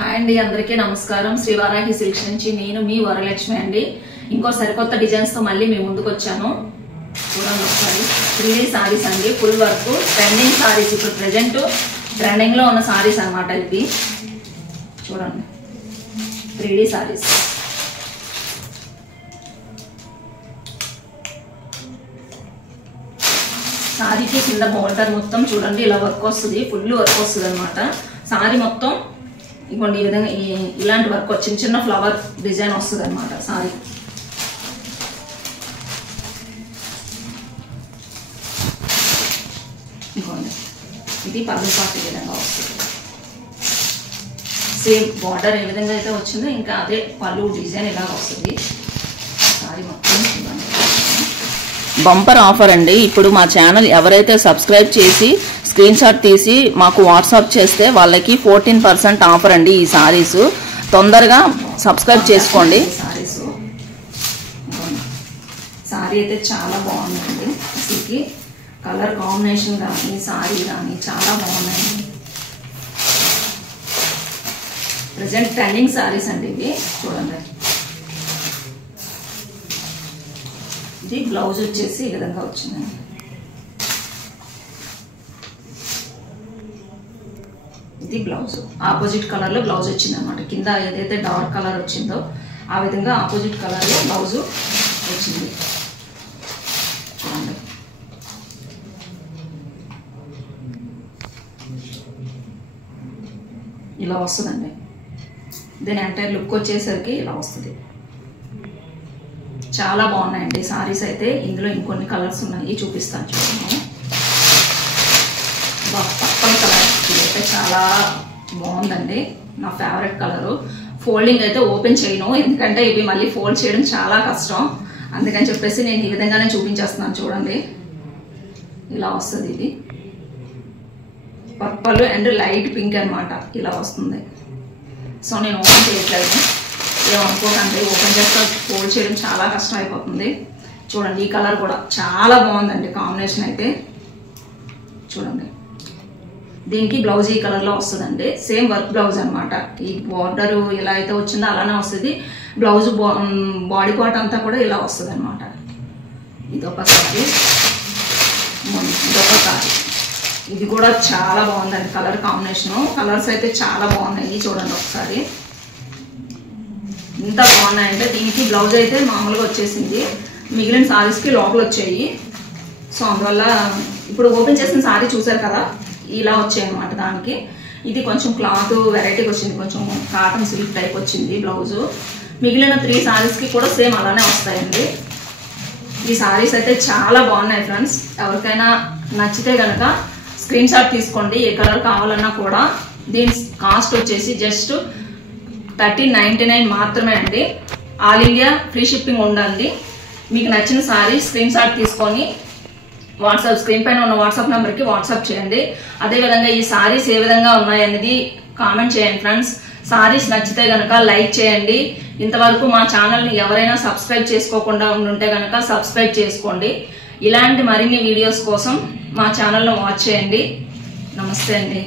Hi అండి, అందరికీ నమస్కారం. శ్రీ వారాహి సిల్క్స్ నుంచి నేను మీ వరలక్ష్మి అండి. ఇంకో సరికొత్త డిజైన్స్ తో మళ్ళీ మేము ముందుకు వచ్చాను. చూడండి ఒకసారి 3D సారీస్ అండి, ఫుల్ వర్క్ ట్రెండింగ్ సారీస్. ఇప్పుడు ప్రెజెంట్ ట్రెండింగ్ లో ఉన్న సారీస్ అన్నమాట. ఇది చూడండి 3D సారీస్. సారీకి కింద బోర్డర్ మొత్తం చూడండి ఇలా వర్క్ వస్తుంది, ఫుల్ వర్క్ వస్తుంది అనమాట. సారీ మొత్తం ఇంకోండి ఈ విధంగా ఇలాంటి వర్క్ చిన్న చిన్న ఫ్లవర్ డిజైన్ వస్తుంది అనమాట సారీ. ఇంకోండి ఇది పళ్ళు పాటు ఈ విధంగా వస్తుంది. సేమ్ బార్డర్ ఏ విధంగా అయితే వచ్చిందో ఇంకా అదే పళ్ళు డిజైన్ ఇలాగ వస్తుంది. సారీ మొత్తం బంపర్ ఆఫర్ అండి. ఇప్పుడు మా ఛానల్ ఎవరైతే సబ్స్క్రైబ్ చేసి స్క్రీన్ షాట్ తీసి మాకు వాట్సాప్ చేస్తే వాళ్ళకి 14% ఆఫర్ అండి. ఈ సారీస్ తొందరగా సబ్స్క్రైబ్ చేసుకోండి. సారీ అయితే చాలా బాగుందండి. అసలుకి కలర్ కాంబినేషన్ కానీ సారీ కానీ చాలా బాగున్నాయండి. ప్రజెంట్ ట్రెండింగ్ సారీస్ అండి ఇవి. చూడండి ఇది బ్లౌజ్ వచ్చేసి ఈ విధంగా వచ్చిందండి. ఇది బ్లౌజ్ ఆపోజిట్ కలర్ లో బ్లౌజ్ వచ్చింది అనమాట. కింద ఏదైతే డార్క్ కలర్ వచ్చిందో ఆ విధంగా ఆపోజిట్ కలర్ లో బ్లౌజ్ వచ్చింది. చూడండి ఇలా వస్తుందండి. దీని ఎంటైర్ లుక్ వచ్చేసరికి ఇలా వస్తుంది. చాలా బాగున్నాయండి సారీస్ అయితే. ఇందులో ఇంకొన్ని కలర్స్ ఉన్నాయి, చూపిస్తాను చూడండి. పర్పుల్ కలర్ ఇదైతే చాలా బాగుందండి, నా ఫేవరెట్ కలరు. ఫోల్డింగ్ అయితే ఓపెన్ చేయను, ఎందుకంటే ఇవి మళ్ళీ ఫోల్డ్ చేయడం చాలా కష్టం. అందుకని చెప్పేసి నేను ఈ విధంగానే చూపించేస్తున్నాను. చూడండి ఇలా వస్తుంది. ఇది పర్పుల్ అండ్ లైట్ పింక్ అనమాట, ఇలా వస్తుంది. సో నేను ఓపెన్ చేయట్లేదు, ఏమనుకోకండి. ఓపెన్ చేస్తే ఫోల్డ్ చేయడం చాలా కష్టం అయిపోతుంది. చూడండి ఈ కలర్ కూడా చాలా బాగుందండి కాంబినేషన్ అయితే. చూడండి దీనికి బ్లౌజ్ ఈ కలర్ లో వస్తుందండి. సేమ్ వర్క్ బ్లౌజ్ అనమాట. ఈ బార్డర్ ఎలా అయితే వచ్చిందో అలానే వస్తుంది. బ్లౌజ్ బాడీ పార్ట్ అంతా కూడా ఇలా వస్తుంది అనమాట. ఇదొకసారి ఇదొకసారి ఇది కూడా చాలా బాగుందండి కలర్ కాంబినేషన్. కలర్స్ అయితే చాలా బాగున్నాయి. చూడండి ఒకసారి ఇంత బాగున్నాయంటే. దీనికి బ్లౌజ్ అయితే మామూలుగా వచ్చేసింది, మిగిలిన సారీస్కి లోపల వచ్చాయి. సో అందువల్ల ఇప్పుడు ఓపెన్ చేసిన సారీ చూసారు కదా, ఇలా వచ్చాయి అనమాట. దానికి ఇది కొంచెం క్లాత్ వెరైటీకి వచ్చింది, కొంచెం కాటన్ సిల్క్ టైప్ వచ్చింది బ్లౌజు. మిగిలిన 3 సారీస్కి కూడా సేమ్ అలానే వస్తాయండి. ఈ సారీస్ అయితే చాలా బాగున్నాయి ఫ్రెండ్స్. ఎవరికైనా నచ్చితే కనుక స్క్రీన్ షాట్ తీసుకోండి. ఏ కలర్ కావాలన్నా కూడా. దీని కాస్ట్ వచ్చేసి జస్ట్ 1399 మాత్రమే అండి. ఆల్ ఇండియా ఫ్రీ షిప్పింగ్ ఉండండి. మీకు నచ్చిన సారీ స్క్రీన్ షాట్ తీసుకొని వాట్సాప్ స్క్రీన్ పైన ఉన్న వాట్సాప్ నెంబర్కి వాట్సాప్ చేయండి. అదేవిధంగా ఈ సారీస్ ఏ విధంగా ఉన్నాయనేది కామెంట్ చేయండి ఫ్రెండ్స్. సారీస్ నచ్చితే కనుక లైక్ చేయండి. ఇంతవరకు మా ఛానల్ని ఎవరైనా సబ్స్క్రైబ్ చేసుకోకుండా ఉంటే కనుక సబ్స్క్రైబ్ చేసుకోండి. ఇలాంటి మరిన్ని వీడియోస్ కోసం మా ఛానల్ను వాచ్ చేయండి. నమస్తే అండి.